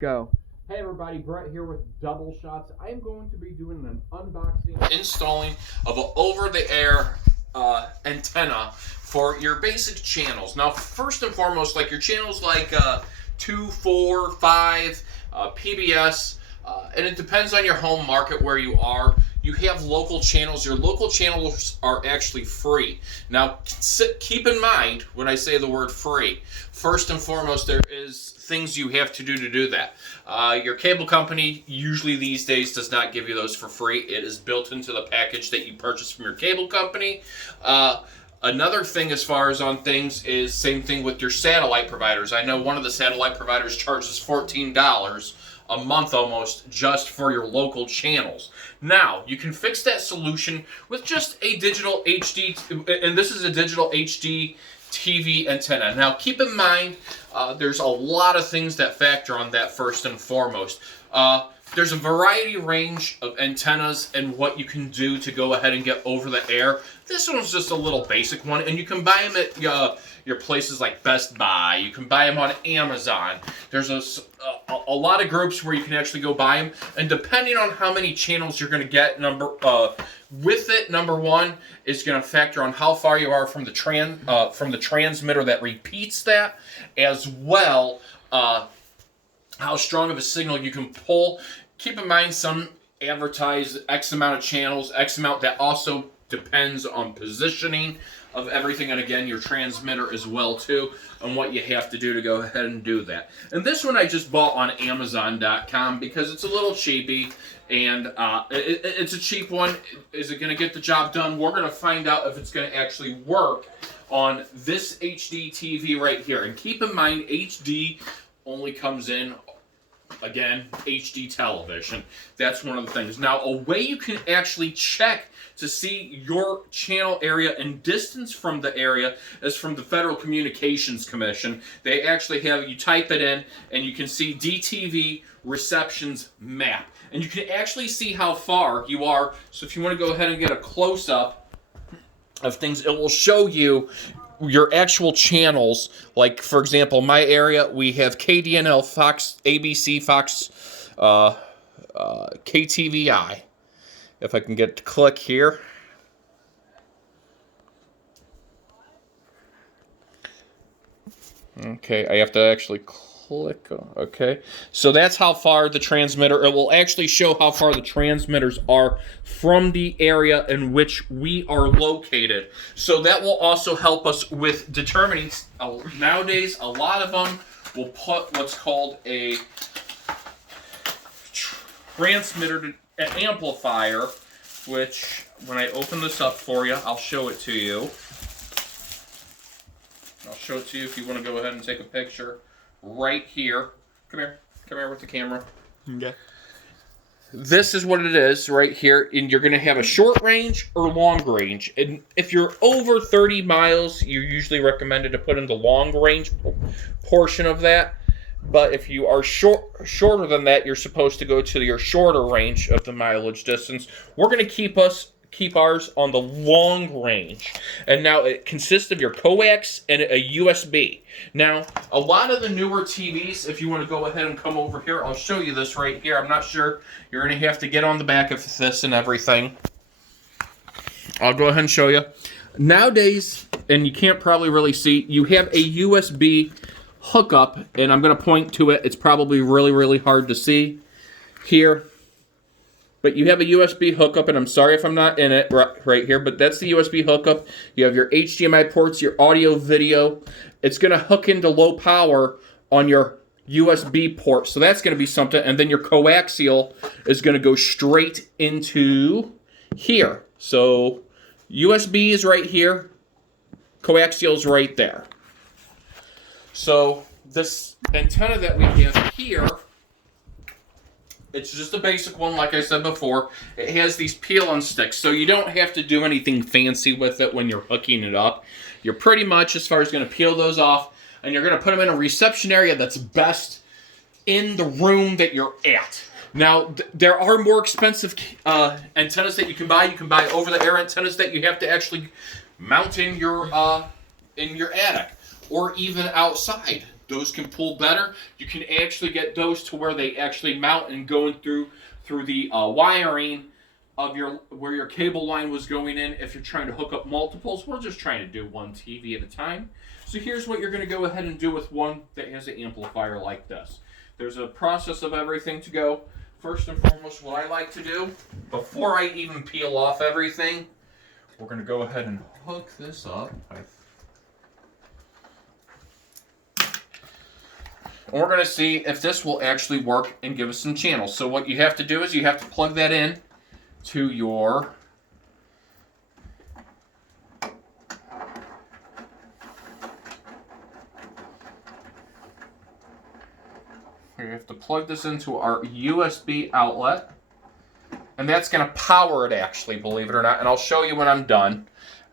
Go. Hey everybody, Brett here with Double Shots. I am going to be doing an unboxing, installing of an over-the-air antenna for your basic channels. Now, first and foremost, like your channels like 2, 4, 5, PBS, and it depends on your home market where you are. You have local channels. Your local channels are actually free. Now, keep in mind when I say the word free, first and foremost, there is things you have to do that. Your cable company usually these days does not give you those for free. It is built into the package that you purchase from your cable company. Another thing as far as on things is same thing with your satellite providers. I know one of the satellite providers charges $14 a month almost just for your local channels. Now, you can fix that solution with just a digital HD, and this is a digital HD TV antenna. Now, keep in mind, there's a lot of things that factor on that first and foremost. There's a variety range of antennas and what you can do to go ahead and get over the air. This one's just a little basic one, and you can buy them at your places like Best Buy. You can buy them on Amazon. There's a lot of groups where you can actually go buy them, and depending on how many channels you're going to get, number one is going to factor on how far you are from the transmitter that repeats that, as well how strong of a signal you can pull. Keep in mind, some advertise X amount of channels, X amount. That also depends on positioning of everything, and again, your transmitter as well too, and what you have to do to go ahead and do that. And this one I just bought on Amazon.com because it's a little cheapy, and it's a cheap one. Is it going to get the job done? We're going to find out if it's going to actually work on this HD TV right here. And keep in mind, HD only comes in, again, HD television. That's one of the things. Now, a way you can actually check to see your channel area and distance from the area is from the Federal Communications Commission. They actually have, you type it in, and you can see DTV receptions map. And you can actually see how far you are. So if you want to go ahead and get a close-up of things, it will show you your actual channels. Like, for example, my area, we have KDNL, Fox, ABC, Fox, KTVI. If I can get to click here. Okay, I have to actually click. Okay, so that's how far the transmitter, it will actually show how far the transmitters are from the area in which we are located. So that will also help us with determining, nowadays a lot of them will put what's called a transmitter amplifier, which when I open this up for you, I'll show it to you. I'll show it to you if you want to go ahead and take a picture. Right here. Come here with the camera. Okay. This is what it is right here, and you're going to have a short range or long range. And if you're over 30 miles, you're usually recommended to put in the long range portion of that. But if you are shorter than that, you're supposed to go to your shorter range of the mileage distance. We're going to keep ours on the long range. And now it consists of your coax and a USB. Now, a lot of the newer TVs, if you want to go ahead and come over here, I'll show you this right here. I'm not sure. You're going to have to get on the back of this and everything. I'll go ahead and show you. Nowadays, and you can't probably really see, you have a USB hookup, and I'm going to point to it. It's probably really, really hard to see here. But you have a USB hookup, and I'm sorry if I'm not in it right here, but that's the USB hookup. You have your HDMI ports, your audio, video. It's going to hook into low power on your USB port, so that's going to be something. And then your coaxial is going to go straight into here. So USB is right here. Coaxial is right there. So this antenna that we have here, it's just a basic one, like I said before. It has these peel-on sticks, so you don't have to do anything fancy with it when you're hooking it up. You're pretty much, as far as going to peel those off, and you're going to put them in a reception area that's best in the room that you're at. Now, there are more expensive antennas that you can buy. You can buy over-the-air antennas that you have to actually mount in your attic or even outside. Those can pull better. You can actually get those to where they actually mount and going through the wiring of where your cable line was going in. If you're trying to hook up multiples, we're just trying to do one TV at a time. So here's what you're going to go ahead and do with one that has an amplifier like this. There's a process of everything to go. First and foremost, what I like to do, before I even peel off everything, we're going to go ahead and hook this up. And we're going to see if this will actually work and give us some channels. So what you have to do is you have to plug that in to your into our USB outlet. And that's going to power it actually, believe it or not. And I'll show you when I'm done.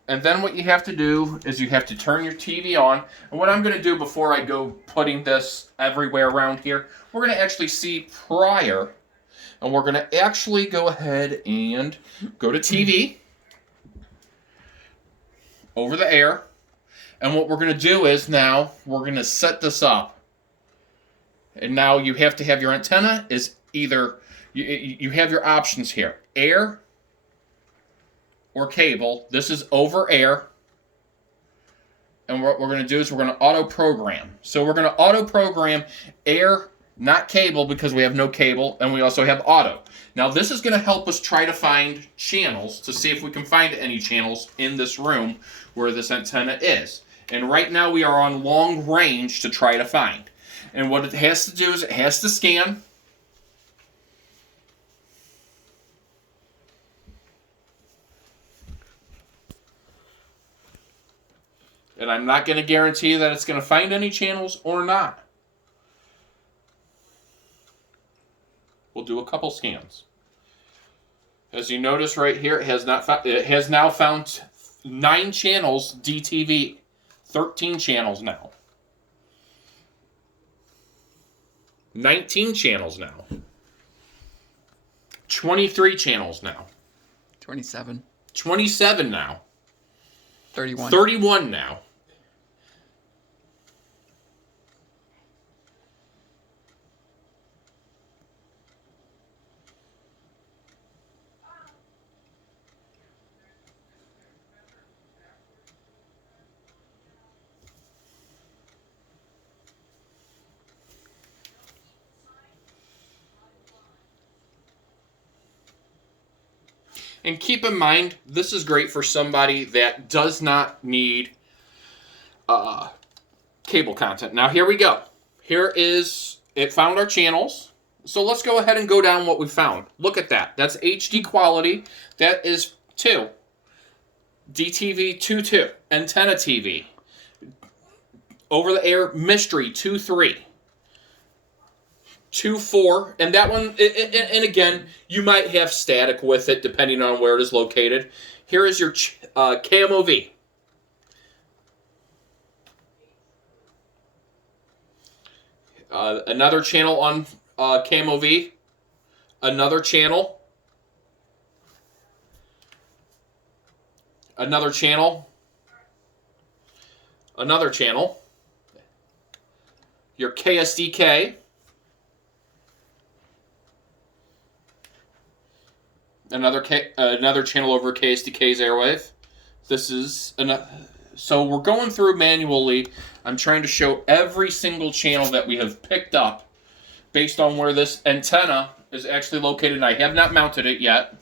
And then what you have to do is you have to turn your TV on. And what I'm going to do before I go putting this everywhere around here, we're going to actually see prior. And we're going to actually go ahead and go to TV, over the air. And what we're going to do is now we're going to set this up. And now you have to have your antenna is either, you have your options here, air or cable. This is over air. And what we're going to do is we're going to auto program. So we're going to auto program air, not cable, because we have no cable, and we also have auto. Now this is going to help us try to find channels to see if we can find any channels in this room where this antenna is. And right now we are on long range to try to find. And what it has to do is it has to scan. And I'm not going to guarantee that it's going to find any channels or not. We'll do a couple scans. As you notice right here, it has now found 9 channels DTV, 13 channels now. 19 channels now. 23 channels now. 27. 27 now. 31. 31 now. And keep in mind, this is great for somebody that does not need cable content. Now, here we go. Here is, it found our channels. So let's go ahead and go down what we found. Look at that. That's HD quality. That is 2. DTV 2.2. Antenna TV. Over the air mystery 2.3. 2.4, and that one, and again, you might have static with it depending on where it is located. Here is your KMOV. Another channel on KMOV. Another channel. Another channel. Another channel. Your KSDK. Another channel over KSDK's airwave. This is so we're going through manually. I'm trying to show every single channel that we have picked up based on where this antenna is actually located. I have not mounted it yet.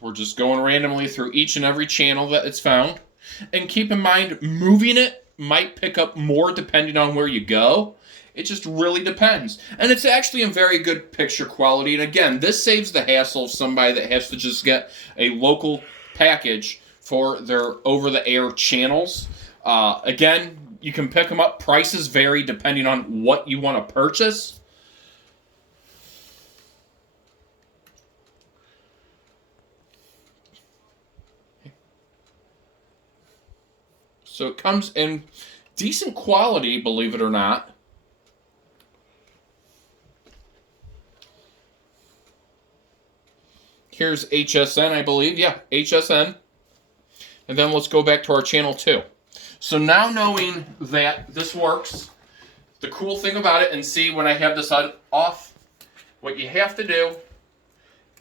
We're just going randomly through each and every channel that it's found. And keep in mind, moving it might pick up more depending on where you go. It just really depends. And it's actually in very good picture quality. And again, this saves the hassle of somebody that has to just get a local package for their over-the-air channels. Again, you can pick them up. Prices vary depending on what you want to purchase. So it comes in decent quality, believe it or not. Here's HSN, I believe. Yeah, HSN. And then let's go back to our channel 2. So now knowing that this works, the cool thing about it, and see when I have this off, what you have to do,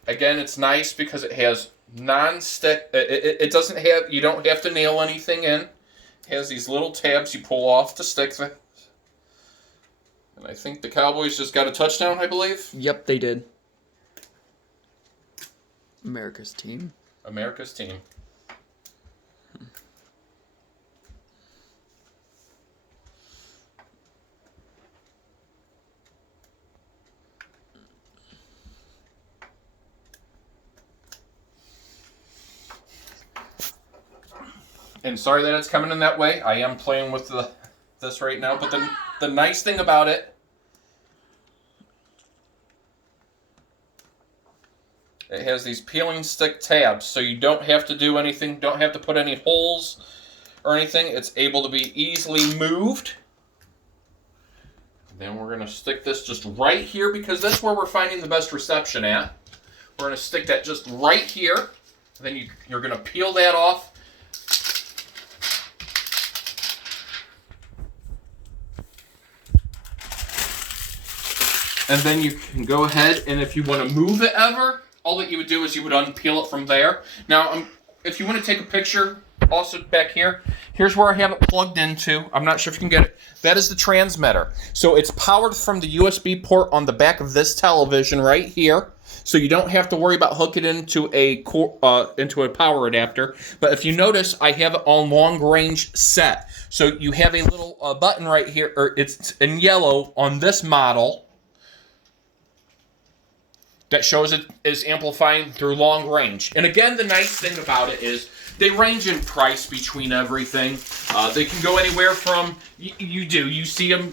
again, it's nice because it has non-stick, it doesn't have, you don't have to nail anything in. It has these little tabs you pull off to stick things. And I think the Cowboys just got a touchdown, I believe. Yep, they did. America's team. America's team. And sorry that it's coming in that way. I am playing with this right now. But the nice thing about it, it has these peeling stick tabs. So you don't have to do anything. Don't have to put any holes or anything. It's able to be easily moved. Then we're going to stick this just right here because that's where we're finding the best reception at. We're going to stick that just right here. Then you're going to peel that off. And then you can go ahead, and if you want to move it ever, all that you would do is you would unpeel it from there. Now, if you want to take a picture, also back here, here's where I have it plugged into. I'm not sure if you can get it. That is the transmitter. So it's powered from the USB port on the back of this television right here. So you don't have to worry about hooking it into a power adapter. But if you notice, I have it on long range set. So you have a little button right here, or it's in yellow on this model, that shows it is amplifying through long range. And again, the nice thing about it is they range in price between everything. They can go anywhere from, you see them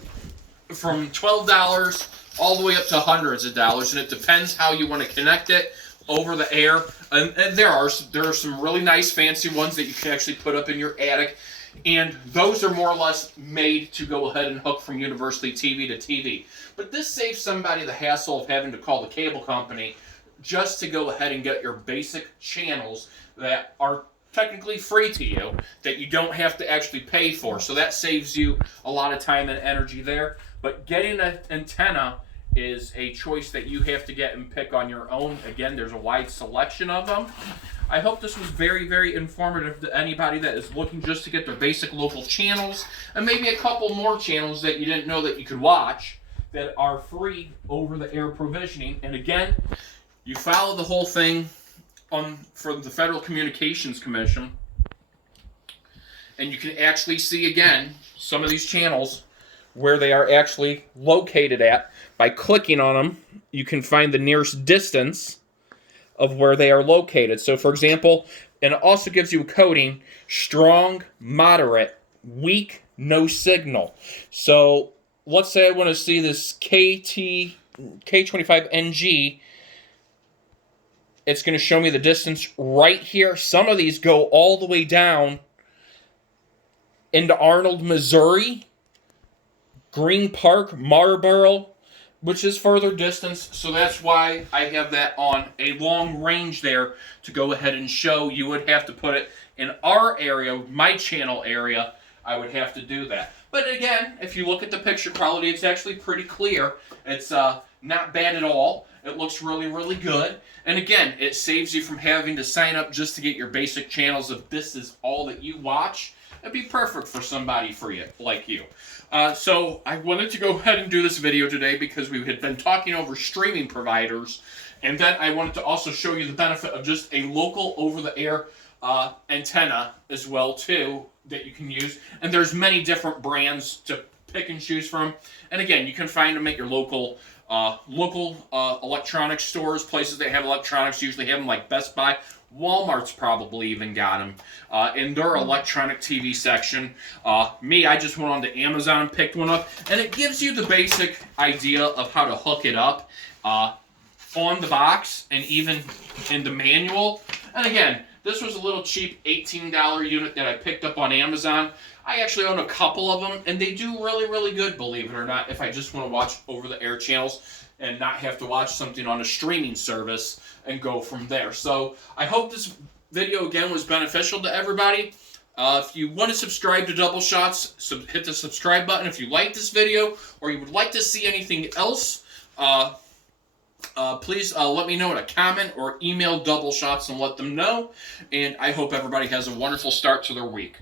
from $12 all the way up to hundreds of dollars, and it depends how you want to connect it over the air. And there are some really nice fancy ones that you can actually put up in your attic. And those are more or less made to go ahead and hook from University TV to TV. But this saves somebody the hassle of having to call the cable company just to go ahead and get your basic channels that are technically free to you, that you don't have to actually pay for. So that saves you a lot of time and energy there. But getting an antenna is a choice that you have to get and pick on your own. Again, there's a wide selection of them. I hope this was very, very informative to anybody that is looking just to get their basic local channels, and maybe a couple more channels that you didn't know that you could watch that are free over-the-air provisioning. And again, you follow the whole thing for the Federal Communications Commission, and you can actually see, again, some of these channels where they are actually located at. By clicking on them, you can find the nearest distance of where they are located. So, for example, and it also gives you a coding: strong, moderate, weak, no signal. So, let's say I want to see this K25NG. It's going to show me the distance right here. Some of these go all the way down into Arnold, Missouri, Green Park, Marlboro, which is further distance. So that's why I have that on a long range there to go ahead and show. You would have to put it in our area, my channel area. I would have to do that. But again, if you look at the picture quality, it's actually pretty clear. It's not bad at all. It looks really, really good. And again, it saves you from having to sign up just to get your basic channels. If this is all that you watch, it'd be perfect for somebody like you. So I wanted to go ahead and do this video today because we had been talking over streaming providers, and then I wanted to also show you the benefit of just a local over-the-air antenna as well too that you can use. And there's many different brands to pick and choose from. And again, you can find them at your local electronics stores, places that have electronics usually have them, like Best Buy. Walmart's probably even got them in their electronic TV section. I just went on to Amazon and picked one up, and it gives you the basic idea of how to hook it up on the box and even in the manual. And again, this was a little cheap $18 unit that I picked up on Amazon. I actually own a couple of them, and they do really, really good, believe it or not, if I just want to watch over-the-air channels. and not have to watch something on a streaming service and go from there. So I hope this video again was beneficial to everybody. If you want to subscribe to Double Shots, hit the subscribe button. If you like this video or you would like to see anything else, please let me know in a comment or email Double Shots and let them know. And I hope everybody has a wonderful start to their week.